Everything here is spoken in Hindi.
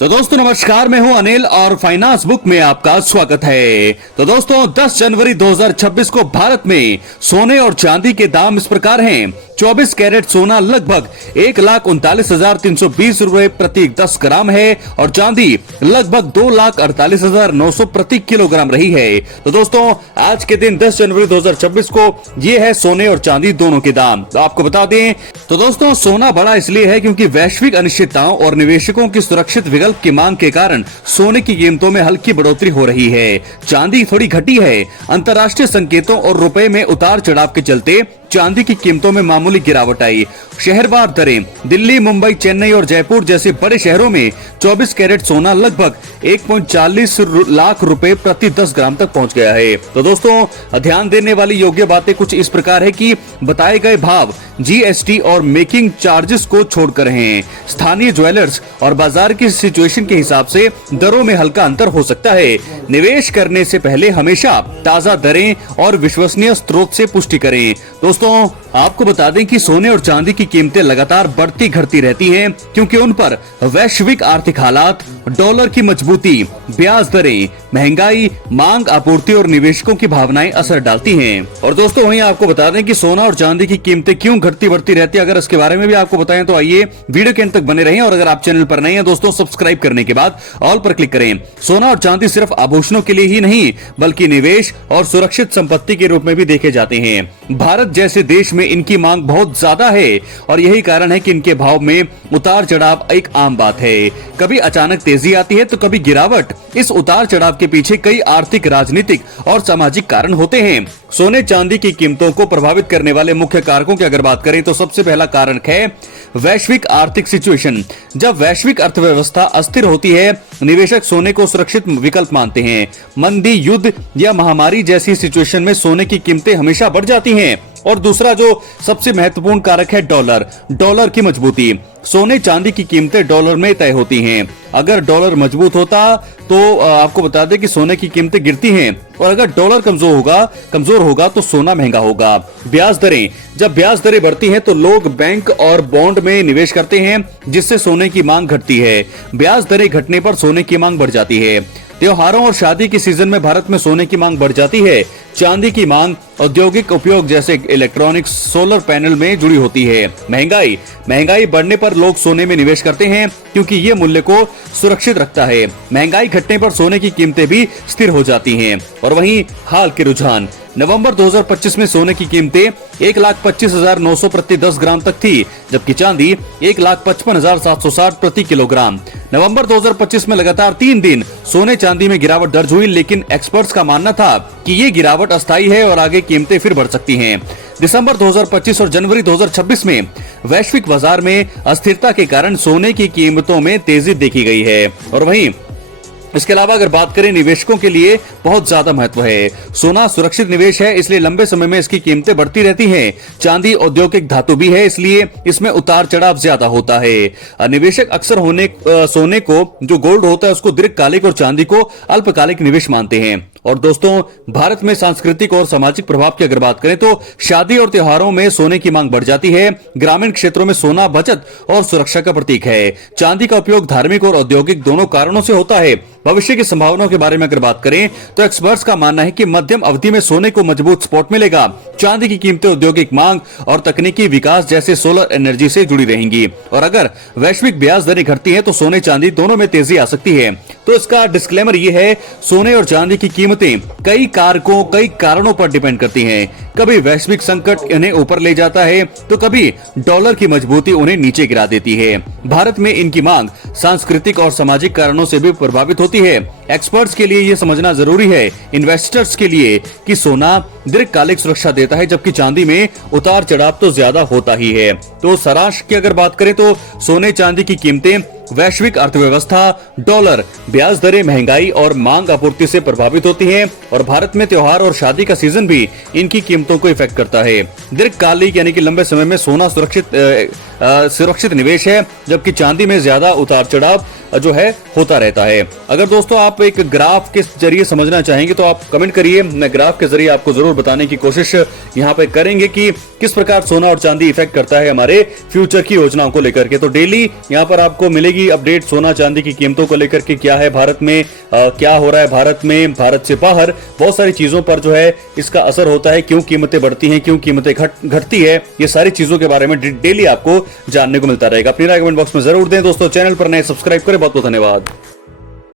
तो दोस्तों नमस्कार, मैं हूं अनिल और फाइनेंस बुक में आपका स्वागत है। तो दोस्तों 10 जनवरी 2026 को भारत में सोने और चांदी के दाम इस प्रकार हैं। 24 कैरेट सोना लगभग 1,39,320 रुपए प्रति 10 ग्राम है और चांदी लगभग 2,48,900 प्रति किलोग्राम रही है। तो दोस्तों आज के दिन 10 जनवरी 2026 को ये है सोने और चांदी दोनों के दाम। तो आपको बता दें तो दोस्तों सोना बढ़ा इसलिए है क्योंकि वैश्विक अनिश्चितताओं और निवेशकों की सुरक्षित विकल्प की मांग के कारण सोने की कीमतों में हल्की बढ़ोतरी हो रही है। चांदी थोड़ी घटी है। अंतर्राष्ट्रीय संकेतों और रुपए में उतार चढ़ाव के चलते चांदी की कीमतों में मामूली गिरावट आई। शहरवार दरें दिल्ली, मुंबई, चेन्नई और जयपुर जैसे बड़े शहरों में 24 कैरेट सोना लगभग 1.40 लाख रुपए प्रति 10 ग्राम तक पहुंच गया है। तो दोस्तों ध्यान देने वाली योग्य बातें कुछ इस प्रकार है कि बताए गए भाव जीएसटी और मेकिंग चार्जेस को छोड़कर हैं। स्थानीय ज्वेलर्स और बाजार की सिचुएशन के हिसाब से दरों में हल्का अंतर हो सकता है। निवेश करने से पहले हमेशा ताजा दरें और विश्वसनीय स्रोत से पुष्टि करें। दोस्तों आपको बता दें कि सोने और चांदी की कीमतें लगातार बढ़ती घटती रहती हैं क्योंकि उन पर वैश्विक आर्थिक हालात, डॉलर की मजबूती, ब्याज दरें, महंगाई, मांग, आपूर्ति और निवेशकों की भावनाएं असर डालती हैं। और दोस्तों वहीं आपको बता दें कि सोना और चांदी की कीमतें क्यों घटती बढ़ती रहती है, अगर इसके बारे में भी आपको बताएं तो आइए वीडियो के अंत तक बने रहें। और अगर आप चैनल पर नए हैं दोस्तों सब्सक्राइब करने के बाद ऑल पर क्लिक करें। सोना और चांदी सिर्फ आभूषणों के लिए ही नहीं बल्कि निवेश और सुरक्षित संपत्ति के रूप में भी देखे जाते हैं। भारत जैसे देश में इनकी मांग बहुत ज्यादा है और यही कारण है कि इनके भाव में उतार चढ़ाव एक आम बात है। कभी अचानक तेजी आती है तो कभी गिरावट। इस उतार चढ़ाव के पीछे कई आर्थिक, राजनीतिक और सामाजिक कारण होते हैं। सोने चांदी की कीमतों को प्रभावित करने वाले मुख्य कारकों की अगर बात करें तो सबसे पहला कारण है वैश्विक आर्थिक सिचुएशन। जब वैश्विक अर्थव्यवस्था अस्थिर होती है निवेशक सोने को सुरक्षित विकल्प मानते हैं। मंदी, युद्ध या महामारी जैसी सिचुएशन में सोने की कीमतें हमेशा बढ़ जाती हैं। और दूसरा जो सबसे महत्वपूर्ण कारक है डॉलर की मजबूती। सोने चांदी की कीमतें डॉलर में तय होती हैं। अगर डॉलर मजबूत होता तो आपको बता दें कि सोने की कीमतें गिरती हैं और अगर डॉलर कमजोर होगा तो सोना महंगा होगा। ब्याज दरें, जब ब्याज दरें बढ़ती हैं तो लोग बैंक और बॉन्ड में निवेश करते हैं जिससे सोने की मांग घटती है। ब्याज दरें घटने पर सोने की मांग बढ़ जाती है। त्योहारों और शादी के सीजन में भारत में सोने की मांग बढ़ जाती है। चांदी की मांग औद्योगिक उपयोग जैसे इलेक्ट्रॉनिक्स, सोलर पैनल में जुड़ी होती है। महंगाई बढ़ने पर लोग सोने में निवेश करते हैं क्योंकि ये मूल्य को सुरक्षित रखता है। महंगाई घटने पर सोने की कीमतें भी स्थिर हो जाती हैं। और वहीं हाल के रुझान, नवंबर 2025 में सोने की कीमतें 1,25,900 प्रति 10 ग्राम तक थी जबकि चांदी 1,55,760 प्रति किलोग्राम। नवंबर 2025 में लगातार 3 दिन सोने चांदी में गिरावट दर्ज हुई लेकिन एक्सपर्ट्स का मानना था कि ये गिरावट अस्थायी है और आगे कीमतें फिर बढ़ सकती हैं। दिसंबर 2025 और जनवरी 2026 में वैश्विक बाजार में अस्थिरता के कारण सोने की कीमतों में तेजी देखी गई है। और वहीं इसके अलावा अगर बात करें निवेशकों के लिए बहुत ज्यादा महत्व है। सोना सुरक्षित निवेश है इसलिए लंबे समय में इसकी कीमतें बढ़ती रहती हैं। चांदी औद्योगिक धातु भी है इसलिए इसमें उतार चढ़ाव ज्यादा होता है। निवेशक अक्सर सोने को जो गोल्ड होता है उसको दीर्घकालिक और चांदी को अल्पकालिक निवेश मानते हैं। और दोस्तों भारत में सांस्कृतिक और सामाजिक प्रभाव की अगर बात करें तो शादी और त्योहारों में सोने की मांग बढ़ जाती है। ग्रामीण क्षेत्रों में सोना बचत और सुरक्षा का प्रतीक है। चांदी का उपयोग धार्मिक और औद्योगिक दोनों कारणों से होता है। भविष्य की संभावनाओं के बारे में अगर बात करें तो एक्सपर्ट्स का मानना है कि मध्यम अवधि में सोने को मजबूत सपोर्ट मिलेगा। चांदी की कीमतें औद्योगिक मांग और तकनीकी विकास जैसे सोलर एनर्जी से जुड़ी रहेंगी। और अगर वैश्विक ब्याज दरें घटती हैं तो सोने चांदी दोनों में तेजी आ सकती है। तो इसका डिस्क्लेमर ये है, सोने और चांदी की कीमतें कई कारणों पर डिपेंड करती हैं। कभी वैश्विक संकट इन्हें ऊपर ले जाता है तो कभी डॉलर की मजबूती उन्हें नीचे गिरा देती है। भारत में इनकी मांग सांस्कृतिक और सामाजिक कारणों से भी प्रभावित होती है। एक्सपर्ट्स के लिए यह समझना जरूरी है, इन्वेस्टर्स के लिए, कि सोना दीर्घकालिक सुरक्षा देता है जबकि चांदी में उतार चढ़ाव तो ज्यादा होता ही है। तो सारांश की अगर बात करें तो सोने चांदी की कीमतें वैश्विक अर्थव्यवस्था, डॉलर, ब्याज दरें, महंगाई और मांग आपूर्ति से प्रभावित होती हैं। और भारत में त्योहार और शादी का सीजन भी इनकी कीमतों को इफेक्ट करता है। दीर्घकालिक यानी कि लंबे समय में सोना सुरक्षित सुरक्षित निवेश है, जबकि चांदी में ज्यादा उतार चढ़ाव जो है होता रहता है। अगर दोस्तों आप एक ग्राफ के जरिए समझना चाहेंगे तो आप कमेंट करिए, मैं ग्राफ के जरिए आपको जरूर बताने की कोशिश यहाँ पे करेंगे कि किस प्रकार सोना और चांदी इफेक्ट करता है हमारे फ्यूचर की योजनाओं को लेकर के। तो डेली यहाँ पर आपको मिलेगी अपडेट सोना चांदी की कीमतों को लेकर के, क्या है भारत में, क्या हो रहा है भारत में, भारत से बाहर, बहुत सारी चीजों पर जो है इसका असर होता है, क्यों कीमतें बढ़ती हैं, क्यों कीमतें घटती है, ये सारी चीजों के बारे में डेली आपको जानने को मिलता रहेगा। अपनी राय कमेंट बॉक्स में जरूर दें दोस्तों। चैनल पर नए सब्सक्राइब करें। बहुत बहुत धन्यवाद।